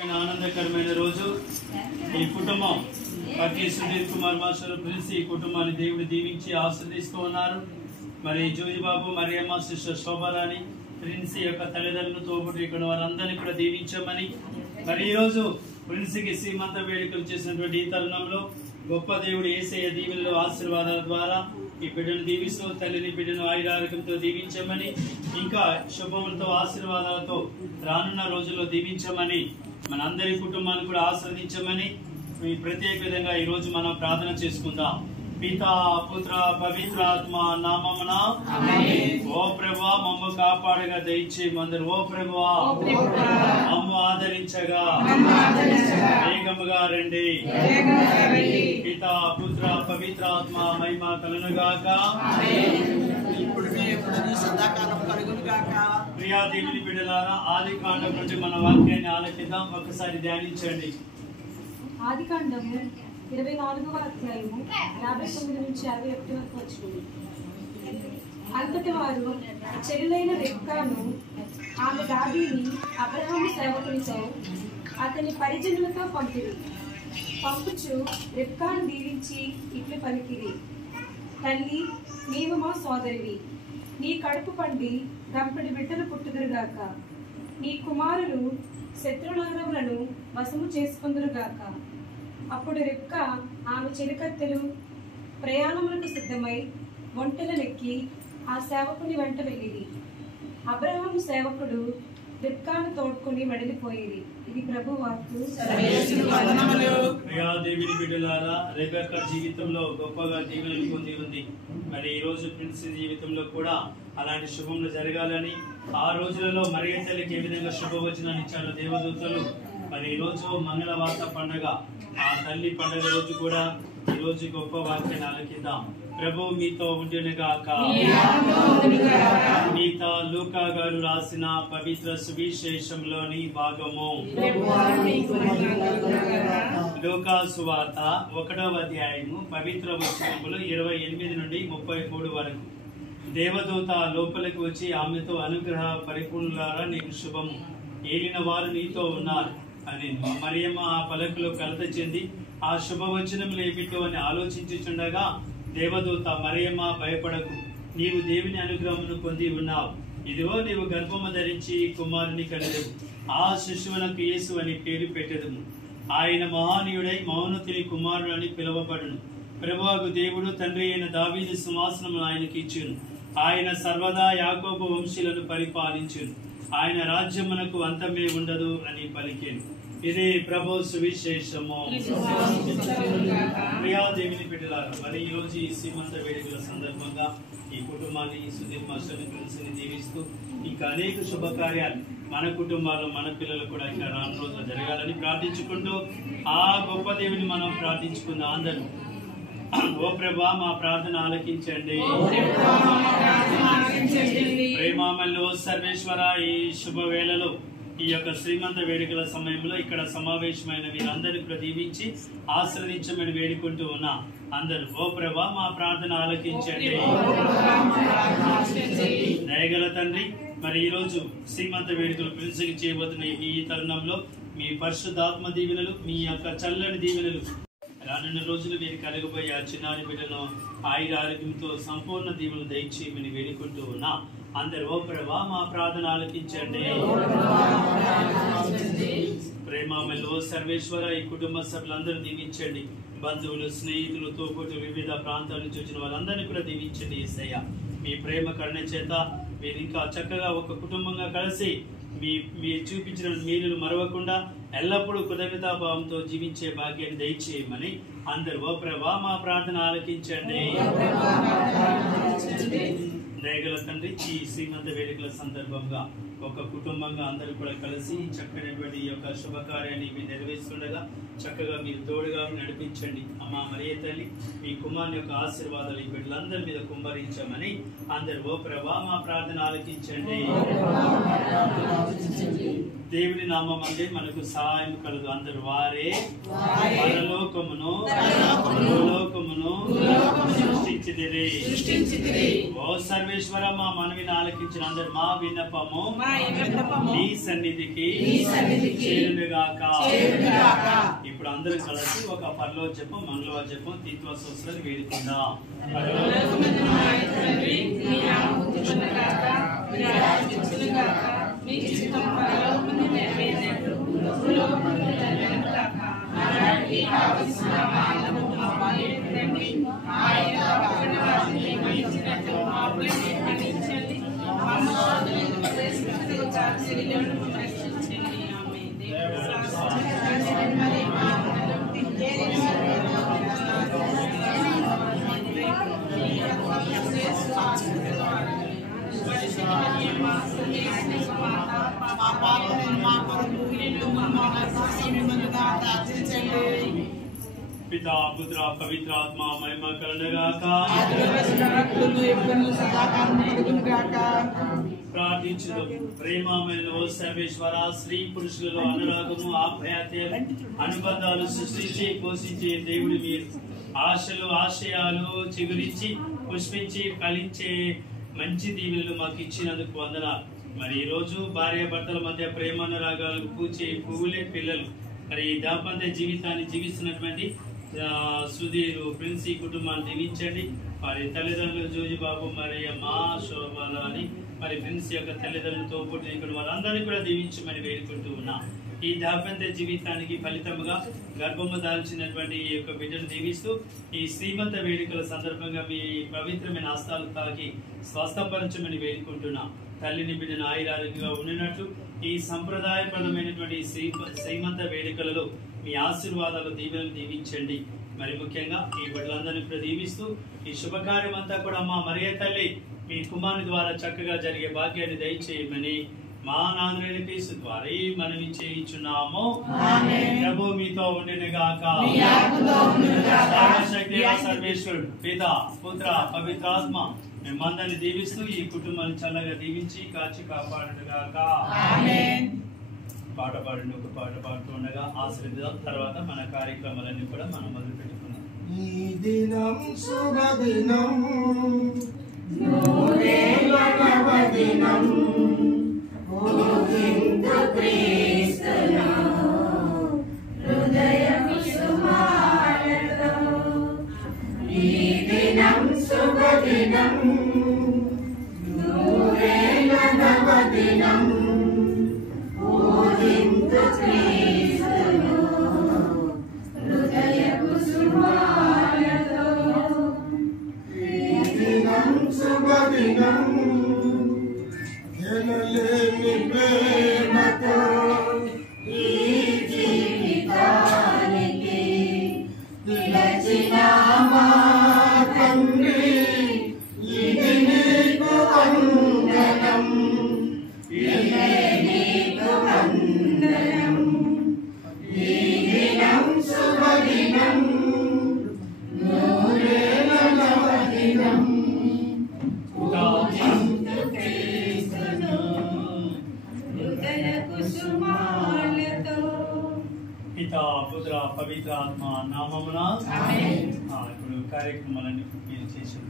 ఆనందకరమైన రోజు. ఈ కుటుంబం పట్టి సుధీర్ కుమార్ మాస్టర్ ప్రిన్స్ ఈ కుటుంబాన్ని దేవుడు దీవించి ఆశీర్వదిస్తూ ఉన్నారు. మరి జోజిబాబు మరియమ్మ సిస్టర్ శోభరాణి ప్రిన్స్ యొక్క తల్లిదండ్రులు తోబుట్టు ఇక్కడ వారందరినీ కూడా దీవించమని, మరి ఈరోజు ప్రిన్స్ కి శ్రీమంత వేడుకలు చేసినటువంటి ఈ తరుణంలో గొప్ప దేవుడు యేసయ్య దీవెనలు ఆశీర్వాదాల ద్వారా ఈ బిడ్డను దీవిస్తూ తల్లిని బిడ్డను ఆయురారోగ్యంతో దీవించమని, ఇంకా శుభములతో ఆశీర్వాదాలతో రానున్న రోజుల్లో దీవించమని, మనందరి కుటుంబాన్ని కూడా ఆశీర్వదించమని ఈ ప్రత్యేక విధంగా ఈ రోజు మనం ప్రార్థన చేసుకుందాం. పితా పుత్ర పవిత్రాత్మ నామమున ఓ ప్రభువా మమ్మ కాపాడగా దయచేయమందరు. ఓ ప్రభువా మమ్మ ఆదరించగా వేగముగా రండి. పితా పుత్ర పవిత్రాత్మ మహిమ కలుగునుగాక. ప్రియా దేవుని బిడ్డలారా, ఆది కాండం నుండి మన వాక్యాన్ని ఆలకిద్దాం. ఒకసారి ధ్యానించండి. ఆది కాండము 24వ అధ్యాయము 59 నుంచి 61 వరకు వచ్చింది. అంతటి వారు చెల్లెలైన రెబ్కాను ఆమె దావీని అబ్రహాము సేవకునితో అతని పరిజనులతో పంపుచు రెబ్కాను దీవించి ఇట్లు పలికిరి: తల్లి, నీవు మా సోదరివి, నీ కడుపు పండి దంపటి బిడ్డలు పుట్టుదురుగాక. నీ కుమారులు శత్రునగరములను వశము చేసుకుందురుగాక. అప్పుడు రెబ్కా ఆమె చెలికత్తెలు ప్రయాణములకు సిద్ధమై ఒంటెలనెక్కి ఆ సేవకుని వెంట వెళ్ళిరి. అబ్రహాము సేవకుడు రెబ్కాను తోడ్కొని వెడలిపోయిరి. ఇది ప్రభు వాక్కు. దేవుని బిడ్డలారా, రెబెక్కా జీవితంలో గొప్పగా దీవెనలు పొంది ఉంది. మరి ఈ రోజు ప్రిన్స్ జీవితంలో కూడా అలాంటి శుభములు జరగాలని, ఆ రోజులలో మరియ తల్లికి ఏ విధంగా శుభవచనాన్ని ఇచ్చారు దేవదూతలు. మరి ఈ రోజు మంగళవార్త పండగ, ఆ తల్లి పండగ రోజు కూడా ఈ రోజు గొప్ప వాక్యాన్ని ఆలకిద్దాం. ప్రభు మీతో ఉండునుగాక. మీతో లూకా గారు రాసిన పవిత్ర సువిశేషంలోని భాగము. లూకా సువార్త 1వ అధ్యాయము పవిత్ర వచనములు 28 నుండి 33 వరకు. దేవదూత లోపలికి వచ్చి ఆమెతో, అనుగ్రహ పరిపూర్ణులారా, నీకు శుభము, ఏలిన వారు నీతో ఉన్నారు అని. మరియమ్మ ఆ పలకలో కలత చెంది ఆ శుభవచనములు ఏమిటో అని ఆలోచించుచుండగా దేవదూత, మరియమ్మ భయపడకు, నీవు దేవుని అనుగ్రహమును పొంది ఉన్నావు. ఇదిగో నీవు గర్భము ధరించి కుమారుని కనెదవు. ఆ శిశువునకు యేసు అని పేరు పెట్టెదము. ఆయన మహానీయుడై మౌనతుని కుమారుడు అని పిలువబడును. ప్రభువగు దేవుడు తండ్రి అయిన దావీదు సింహాసనమును ఆయనకి ఇచ్చును. ఆయన సర్వదా యాకోబు వంశీలను పరిపాలించును. ఆయన రాజ్యమునకు అంతమే ఉండదు అని పలికేను. ఇది ప్రభు సువిశేషము. ప్రియా దేవుని బిడ్డలారా, మరి ఈ రోజు ఈ శ్రీమంత వేడుకల సందర్భంగా ఈ కుటుంబాన్ని సుధీర్ మాస్టర్ని ప్రిన్స్ని దీవిస్తూ ఇంకా అనేక శుభకార్యాలు మన కుటుంబాలు మన పిల్లలు కూడా ఇంకా రాను రోజులు జరగాలని ప్రార్థించుకుంటూ ఆ గొప్ప దేవుని మనం ప్రార్థించుకుందాం. అందరూ ఓ ప్రభా మా ప్రార్థన ఆలకించండి. ప్రేమామల్లో సర్వేశ్వర, ఈ శుభవేళలో ఈ యొక్క శ్రీమంత వేడుకల సమయంలో ఇక్కడ సమావేశమైన వీరందరినీ కూడా దీవించి ఆశీర్వదించమని వేడుకుంటూ ఉన్నా. అందరూ ఓ ప్రభా మా ప్రార్థన ఆలకించండి. దయగల తండ్రి, మరి ఈ రోజు శ్రీమంత వేడుకలు ప్రిన్స్కి చేయబోతున్న ఈ తరుణంలో మీ పరిశుద్ధాత్మ దీవెనలు, మీ యొక్క చల్లని దీవెనలు రానున్న రోజులు వీరు కలగబోయే ఆ చిన్నారి బిడ్డను ఆయుర ఆరోగ్యంతో సంపూర్ణ దీవెనలు దయచేయమని వేడుకుంటూ ఉన్నా. అందరు ఓ ప్రభా మా ప్రార్థన ఆలకించండి. ప్రేమామల్లో సర్వేశ్వర, ఈ కుటుంబ సభ్యులందరూ దీవించండి. బంధువులు, స్నేహితులు, తోపుటు వివిధ ప్రాంతాల నుంచి వచ్చిన వాళ్ళందరినీ కూడా దీవించండి. యేసయ్య మీ ప్రేమ కరుణ చేత మీరు ఇంకా చక్కగా ఒక కుటుంబంగా కలిసి మీరు చూపించిన మీరును మరవకుండా ఎల్లప్పుడూ కృతజ్ఞతాభావంతో జీవించే భాగ్యాన్ని దయచేయమని అందరూ ఓ ప్రభా మా ప్రార్థన ఆలకించండి. దయగల తండ్రి, ఈ శ్రీమంత వేడుకల సందర్భంగా ఒక కుటుంబంగా అందరూ కూడా కలిసి చక్కనటువంటి ఈ యొక్క శుభకార్యాన్ని మీరు నెరవేర్చుండగా చక్కగా మీరు తోడుగా నడిపించండి. అమ్మ మరియ తల్లి, మీ కుమారుని యొక్క ఆశీర్వాదాలు ఈ బిడ్డలందరి మీద కుమ్మరించమని అందరూ ఓ ప్రభా మా ప్రార్థన ఆలకించండి. దేవుని నామం అంటే మనకు సహాయం కలదు. అందరు వారే పరలోకమును భూలోకమును సృష్టించితిరి. ఓ సర్వేశ్వర, మా మనవిని ఆలకించిన అందరు మా విన్నపము నీ సన్నిధికి చేరునుగాక. ఇప్పుడు అందరూ కలిసి ఒక పరలో జపం, మంగళ జపం, తీత్వ సోస్రాలు వేడుకుందాం. పితా పుత్ర పవిత్ర ఆత్మ మహిమ కలుగుగాక. ప్రార్థించుదాం. ప్రేమమైన ఓ సర్వేశ్వర, స్త్రీ పురుషులలో అనురాగము, ఆప్యాయత, అనుబంధాలు సృష్టించి పోషించే దేవుడు మీరు. ఆశలు ఆశయాలు చిగురించి పుష్పించి ఫలించే మంచి దీవెనలు మాకు ఇచ్చినందుకు వందనాలు. మరి ఈ రోజు భార్య భర్తల మధ్య ప్రేమానురాగాలు పూచే పువ్వులే పిల్లలు. మరి ఈ దాంపత్య జీవితాన్ని జీవిస్తున్నటువంటి సుధీరు ప్రిన్సీ కుటుంబాన్ని దీవించండి. మరి తల్లిదండ్రులు జోజి బాబు, మరి మా శోభల అని మరి ప్రిన్స్ యొక్క తల్లిదండ్రులతో పుట్టిన ఇక్కడ వారందరినీ కూడా దీవించమని వేడుకుంటూ ఉన్నా. ఈ దాంపత్య జీవితానికి ఫలితముగా గర్భము దాల్చినటువంటి ఈ యొక్క బిడ్డను దీవిస్తూ ఈ శ్రీమంత వేడుకల సందర్భంగా మీ పవిత్రమైన హస్తాలు తాకి స్వస్థపరచమని వేడుకుంటున్నా. తల్లిని బిడ్డను ఆయురారోగ్యంగా ఉండినట్లు ఈ సంప్రదాయపరమైనటువంటి శ్రీమంత వేడుకలలో మీ ఆశీర్వాదాలు దీవెనలు దీవించండి. మరి ముఖ్యంగా ఈ బిడ్డలందరినీ కూడా దీవిస్తూ ఈ శుభకార్యం అంతా కూడా మా మరియ తల్లి మీ కుమారుని ద్వారా చక్కగా జరిగే భాగ్యాన్ని దయచేయమని మా నాన్నని క్రీస్తు ద్వారా మనవి చేయించున్నాము. ప్రభు మీతో ఉండినగాక. సర్వశక్తి సర్వేశ్వరుడు పిత పుత్ర పవిత్రాత్మ మేమందరిని దీవిస్తూ ఈ కుటుంబాన్ని చల్లగా దీవించి కాచి కాపాడుగాక. పాట పాడండి. ఒక పాట పాడుతుండగా ఆశ్రయిద్దాం. తర్వాత మన కార్యక్రమాలన్నీ కూడా మనం మొదలు పెట్టుకున్నాం. ఈ దినం శుభదినం, దినం శుభదినం, నూరేళ్ళ నవదినం, పూజింతు క్రీస్తును హృదయ కుసుమాలతో. ఈ దినం శుభదినం, ఎనలేని ప్రేమతో ఈ జీవితానికి పిలచిన మా తండ్రి, ఇది నీకు వందనం, ఇదే నీకు వందనం. ఈ దినం శుభదినం, నూరేళ్ళ నవదినం, పితా పుత్ర పవిత్ర ఆత్మ నామమున. ఇప్పుడు కార్యక్రమాలన్నీ మీరు చేసిన